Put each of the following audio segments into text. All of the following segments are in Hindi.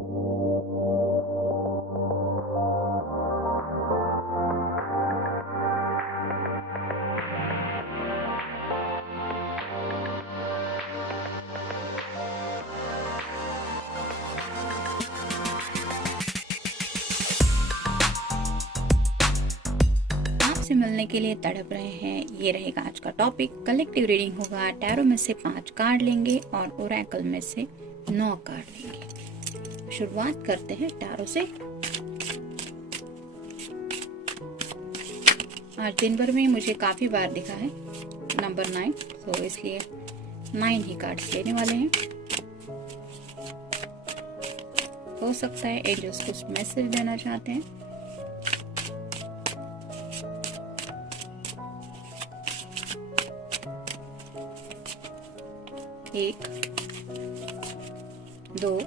आपसे मिलने के लिए तड़प रहे हैं, ये रहेगा आज का टॉपिक। कलेक्टिव रीडिंग होगा, टैरो में से 5 कार्ड लेंगे और ओरेकल में से 9 कार्ड लेंगे। शुरुआत करते हैं टैरो से। आज दिन भर में मुझे काफी बार दिखा है नंबर 9, तो इसलिए 9 ही कार्ड्स लेने वाले हैं। हो सकता है एंजल्स कुछ मैसेज देना चाहते हैं। एक, 2,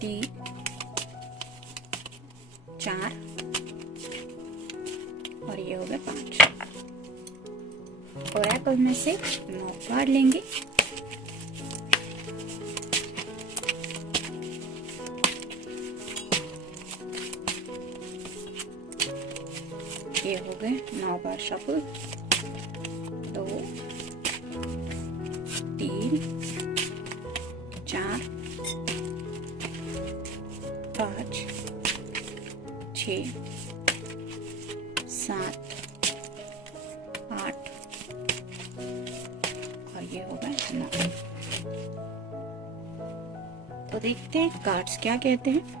3, 4 और ये हो गए 5। ओरेकल में से 9 कार्ड लेंगे। ये हो गए 9 बार शफल। 2, 3, 4, 5, 6, 7, 8 और ये हो गए 9। तो देखते हैं कार्ड्स क्या कहते हैं।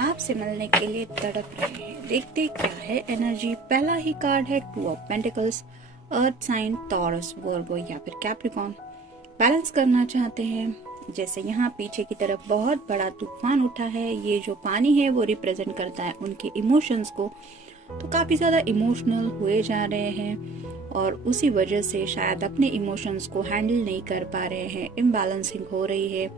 आपसे मिलने के लिए तड़प रहे हैं, देखते क्या है एनर्जी। पहला ही कार्ड है 2 of pentacles. Earth sign, Taurus, Virgo या फिर कैप्रिकॉर्न। बैलेंस करना चाहते हैं। जैसे यहाँ पीछे की तरफ बहुत बड़ा तूफान उठा है, ये जो पानी है वो रिप्रेजेंट करता है उनके इमोशंस को। तो काफी ज्यादा इमोशनल हुए जा रहे हैं और उसी वजह से शायद अपने इमोशंस को हैंडल नहीं कर पा रहे हैं। इम्बैलेंसिंग हो रही है।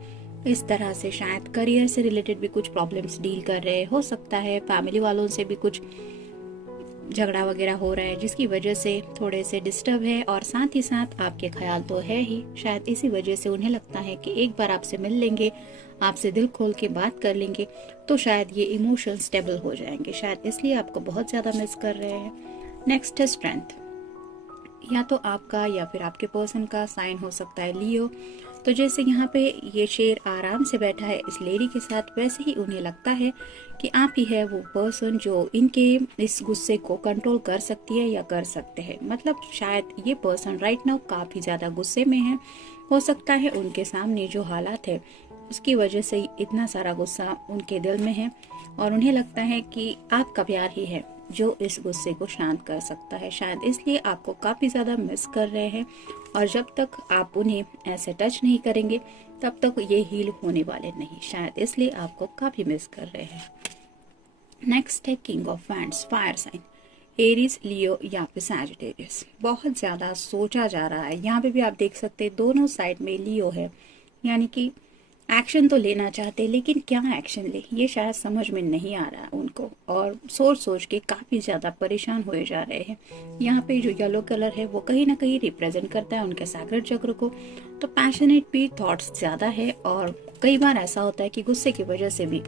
इस तरह से शायद करियर से रिलेटेड भी कुछ प्रॉब्लम्स डील कर रहे हो सकता है। फैमिली वालों से भी कुछ झगड़ा वगैरह हो रहा है जिसकी वजह से थोड़े से डिस्टर्ब है। और साथ ही साथ आपके ख्याल तो है ही, शायद इसी वजह से उन्हें लगता है कि एक बार आपसे मिल लेंगे, आपसे दिल खोल के बात कर लेंगे तो शायद ये इमोशन स्टेबल हो जाएंगे। शायद इसलिए आपको बहुत ज्यादा मिस कर रहे हैं। नेक्स्ट है स्ट्रेंथ। या तो आपका या फिर आपके पर्सन का साइन हो सकता है लियो। तो जैसे यहाँ पे ये शेर आराम से बैठा है इस लेडी के साथ, वैसे ही उन्हें लगता है कि आप ही है वो पर्सन जो इनके इस गुस्से को कंट्रोल कर सकती है या कर सकते हैं। मतलब शायद ये पर्सन राइट नाउ काफी ज्यादा गुस्से में है। हो सकता है उनके सामने जो हालात है उसकी वजह से इतना सारा गुस्सा उनके दिल में है और उन्हें लगता है कि आपका प्यार ही है जो इस गुस्से को शांत कर सकता है। शायद इसलिए आपको काफी ज्यादा मिस कर रहे हैं और जब तक आप उन्हें ऐसे टच नहीं करेंगे तब तक ये हील होने वाले नहीं। शायद इसलिए आपको काफी मिस कर रहे हैं। नेक्स्ट है king of wands, fire sign, Aries, Leo या फिर सैजिटेरियस। बहुत ज्यादा सोचा जा रहा है। यहाँ पे भी आप देख सकते हैं दोनों साइड में लियो है, यानी कि एक्शन तो लेना चाहते लेकिन क्या एक्शन ले ये शायद समझ में नहीं आ रहा है उनको और सोच सोच के काफी ज्यादा परेशान हुए जा रहे हैं। यहाँ पे जो येलो कलर है वो कहीं ना कहीं रिप्रेजेंट करता है उनके सैक्रेड चक्र को। तो पैशनेट भी थॉट्स ज्यादा है और कई बार ऐसा होता है कि गुस्से की वजह से भी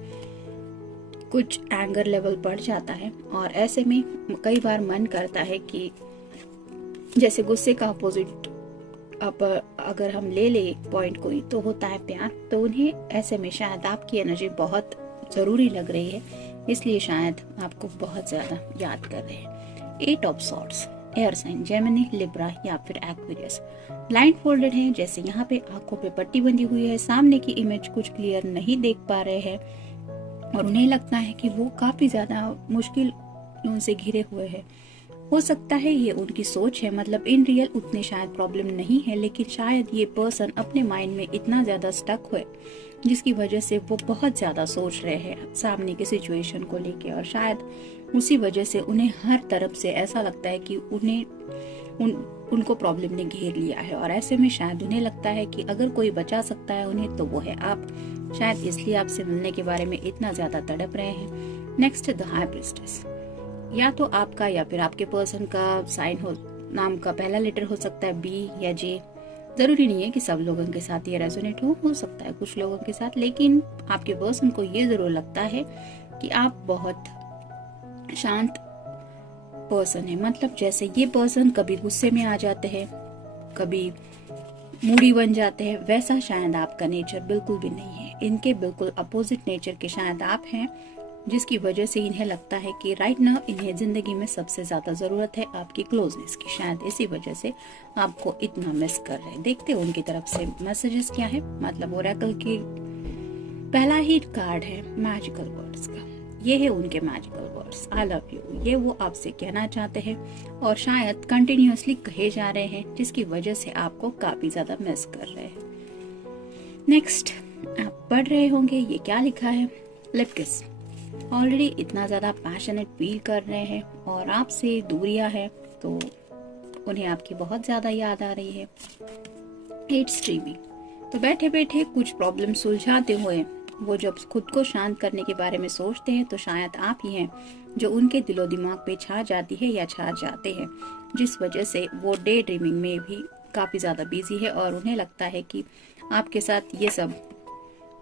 कुछ एंगर लेवल बढ़ जाता है और ऐसे में कई बार मन करता है कि जैसे गुस्से का अपोजिट अब अगर हम ले ले पॉइंट कोई तो होता है प्यार। तो उन्हें ऐसे में शायद आपकी एनर्जी बहुत जरूरी लग रही है, इसलिए शायद आपको बहुत ज्यादा याद कर रहे हैं। 8 of swords, air sign, Gemini, Libra या फिर एक्वेरियस। ब्लाइंड फोल्डेड है, जैसे यहाँ पे आंखों पे पट्टी बंधी हुई है, सामने की इमेज कुछ क्लियर नहीं देख पा रहे हैं और उन्हें लगता है कि वो काफी ज्यादा मुश्किलों से घिरे हुए हैं। हो सकता है ये उनकी सोच है, मतलब इन रियल उतने शायद प्रॉब्लम नहीं है लेकिन शायद ये पर्सन अपने माइंड में इतना ज्यादा स्टक हुए जिसकी वजह से वो बहुत ज्यादा सोच रहे हैं सामने की सिचुएशन को लेके और शायद उसी वजह से उन्हें हर तरफ से ऐसा लगता है कि उनको प्रॉब्लम ने घेर लिया है और ऐसे में शायद उन्हें लगता है कि अगर कोई बचा सकता है उन्हें तो वो है आप। शायद इसलिए आपसे मिलने के बारे में इतना ज्यादा तड़प रहे हैं। Next the high priestess. या तो आपका या फिर आपके पर्सन का साइन हो नाम का पहला लेटर हो सकता है बी या जे। जरूरी नहीं है कि सब लोगों के साथ ये रेजोनेट हो सकता है कुछ लोगों के साथ, लेकिन आपके पर्सन को ये जरूर लगता है कि आप बहुत शांत पर्सन है। मतलब जैसे ये पर्सन कभी गुस्से में आ जाते हैं, कभी मूडी बन जाते हैं, वैसा शायद आपका नेचर बिल्कुल भी नहीं है। इनके बिल्कुल अपोजिट नेचर के शायद आप हैं, जिसकी वजह से इन्हें लगता है कि राइट नाउ इन्हें जिंदगी में सबसे ज्यादा जरूरत है आपकी क्लोजनेस की। शायद इसी वजह से आपको इतना मिस कर रहे हैं। देखते हैं उनकी तरफ से मैसेजेस क्या है। मतलब ओरेकल की पहला ही कार्ड है मैजिकल वर्ड्स का। ये है उनके magical words, I love you. ये वो आपसे कहना चाहते हैं और शायद कंटिन्यूअसली कहे जा रहे हैं, जिसकी वजह से आपको काफी ज्यादा मिस कर रहे हैं। नेक्स्ट आप पढ़ रहे होंगे ये क्या लिखा है। लिप किस। ऑलरेडी इतना ज्यादा पैशनेट फील कर रहे हैं और आपसे दूरियां है तो उन्हें आपकी बहुत ज्यादा याद आ रही है। It's dreaming. तो बैठे बैठे कुछ प्रॉब्लम सुलझाते हुए वो जब खुद को शांत करने के बारे में सोचते हैं तो शायद आप ही हैं जो उनके दिलो दिमाग पे छा जाती है या छा जाते हैं, जिस वजह से वो डे ड्रीमिंग में भी काफी ज्यादा बिजी है और उन्हें लगता है कि आपके साथ ये सब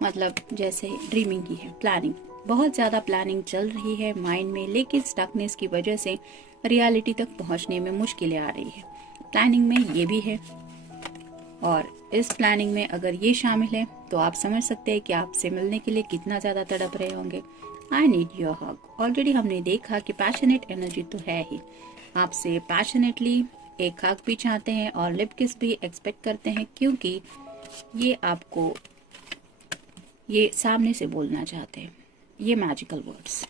मतलब जैसे ड्रीमिंग ही है। प्लानिंग, बहुत ज्यादा प्लानिंग चल रही है माइंड में, लेकिन स्टकनेस की वजह से रियलिटी तक पहुंचने में मुश्किलें आ रही है। प्लानिंग में ये भी है और इस प्लानिंग में अगर ये शामिल है तो आप समझ सकते हैं कि आपसे मिलने के लिए कितना ज्यादा तड़प रहे होंगे। I need your hug. Already हमने देखा कि पैशनेट एनर्जी तो है ही, आपसे पैशनेटली एक हग भी चाहते हैं और लिप किस भी एक्सपेक्ट करते हैं, क्योंकि ये आपको ये सामने से बोलना चाहते हैं ये मैजिकल वर्ड्स,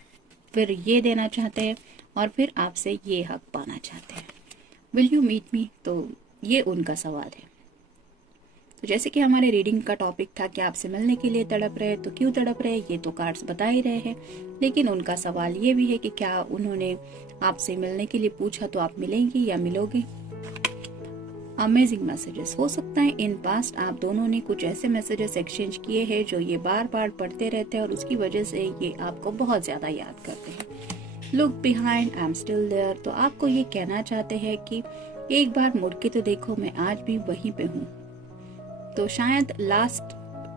फिर ये देना चाहते हैं और फिर आपसे ये हक पाना चाहते हैं। विल यू मीट मी, तो ये उनका सवाल है। तो जैसे कि हमारे रीडिंग का टॉपिक था कि आपसे मिलने के लिए तड़प रहे, तो क्यों तड़प रहे ये तो कार्ड्स बता ही रहे हैं, लेकिन उनका सवाल ये भी है कि क्या उन्होंने आपसे मिलने के लिए पूछा तो आप मिलेंगी या मिलोगे। Amazing messages. हो सकता है इन पास्ट आप दोनों ने कुछ ऐसे मैसेजेस एक्सचेंज किए हैं जो ये बार बार पढ़ते रहते हैं और उसकी वजह से ये आपको बहुत ज्यादा याद करते हैं। Look behind, I am still there. तो आपको ये कहना चाहते हैं कि एक बार मुड़ के तो देखो, मैं आज भी वहीं पे हूँ। तो शायद लास्ट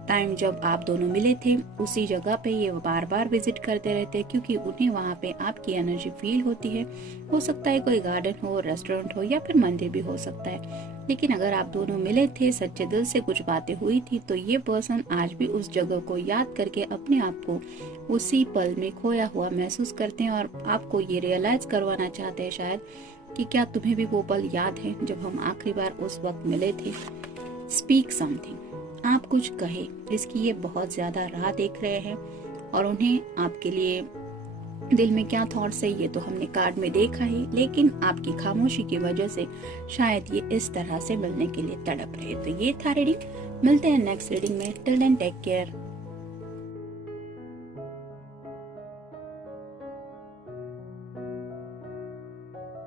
टाइम जब आप दोनों मिले थे उसी जगह पे ये बार बार विजिट करते रहते हैं, क्योंकि उन्हें वहाँ पे आपकी एनर्जी फील होती है। हो सकता है कोई गार्डन हो, रेस्टोरेंट हो या फिर मंदिर भी हो सकता है। लेकिन अगर आप दोनों मिले थे, सच्चे दिल से कुछ बातें हुई थी, तो ये पर्सन आज भी उस जगह को याद करके अपने आप को उसी पल में खोया हुआ महसूस करते हैं और आपको ये रियलाइज करवाना चाहते हैं शायद कि क्या तुम्हें भी वो पल याद है जब हम आखिरी बार उस वक्त मिले थे। स्पीक समथिंग, आप कुछ कहे, इसकी ये बहुत ज्यादा राह देख रहे हैं और उन्हें आपके लिए दिल में क्या थॉट्स है ये तो हमने कार्ड में देखा ही, लेकिन आपकी खामोशी की वजह से शायद ये इस तरह से मिलने के लिए तड़प रहे। तो ये था रीडिंग। मिलते हैं नेक्स्ट रीडिंग में। Till then take care.